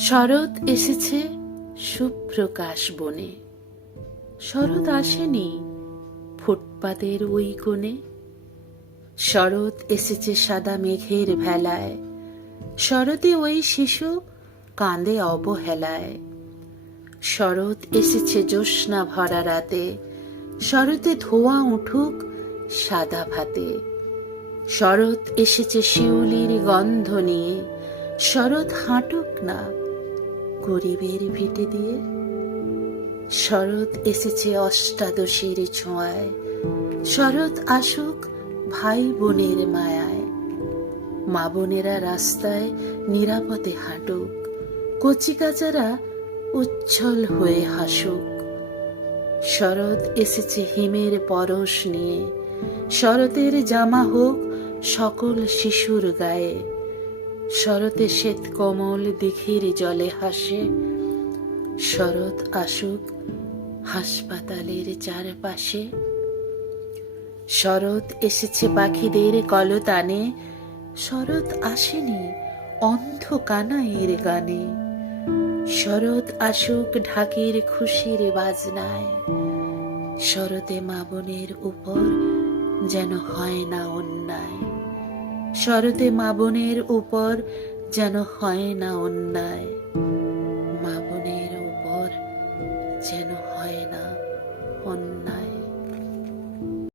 শরৎ এসেছে সুপ্রকাশ বনে। শরৎ আসেনি ফুটপাতের ওই কোণে। শরৎ এসেছে সাদা মেঘের ভেলায়। শরতে ওই শিশু কাঁদে অবহেলায়। শরৎ এসেছে জ্যোৎস্না ভরা রাতে। শরতে ধোঁয়া উঠুক সাদা ভাতে। শরৎ এসেছে শিউলির গন্ধ নিয়ে। শরৎ হাঁটুক না গরিবের ভিটে দিয়ে। শরৎ এসেছে অষ্টাদশীর ছোঁয়ায়। শরৎ আসুক ভাই বোনের মায়ায়। মা বোনেরা রাস্তায় নিরাপদে হাঁটুক। কচিকাচারা উচ্ছল হয়ে হাসুক। শরৎ এসেছে হিমের পরশ নিয়ে। শরতের জামা হোক সকল শিশুর গায়ে। শরতে শ্বেত কমল দিঘির জলে হাসে। শরৎ আসুক হাসপাতালের চারপাশে। শরৎ এসেছে পাখিদের কলতানে। শরৎ আসেনি অন্ধ কানাইয়ের গানে। শরৎ আসুক ঢাকির খুশির বাজনায়। শরতে মা বোনের উপর যেন হয় না অন্যায়। শরতে মা বোনের উপর যেন হয় না অন্যায়।